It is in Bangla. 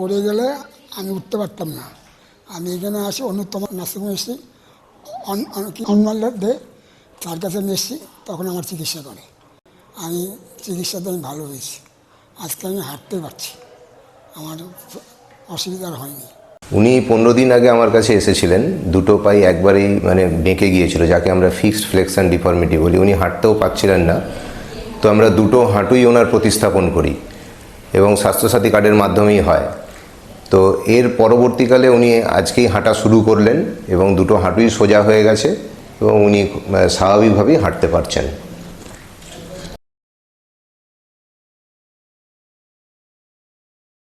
পড়ে গেলে আমি উঠতে পারতাম না। আমি এখানে আসি অন্যতম নার্সিংহোমে এসেছি, অনমাল্য দে তার কাছে নিয়ে এসেছি, তখন আমার চিকিৎসা করে। আমি চিকিৎসাতে আমি ভালো হয়েছি। আজকে আমি হাঁটতে পারছি, আমার অসুবিধা আর হয়নি। উনি 15 দিন আগে আমার কাছে এসেছিলেন, দুটো পাই একবারেই মানে বেঁকে গিয়েছিল, যাকে আমরা ফিক্সড ফ্লেক্সন ডিফর্মিটি বলি। উনি হাঁটতেও পারছিলেন না, তো আমরা দুটো হাঁটুই ওনার প্রতিস্থাপন করি এবং স্বাস্থ্যসাথী কার্ডের মাধ্যমেই হয়। তো এর পরবর্তীকালে উনি আজকেই হাঁটা শুরু করলেন এবং দুটো হাঁটুই সোজা হয়ে গেছে এবং উনি স্বাভাবিকভাবেই হাঁটতে পারছেন।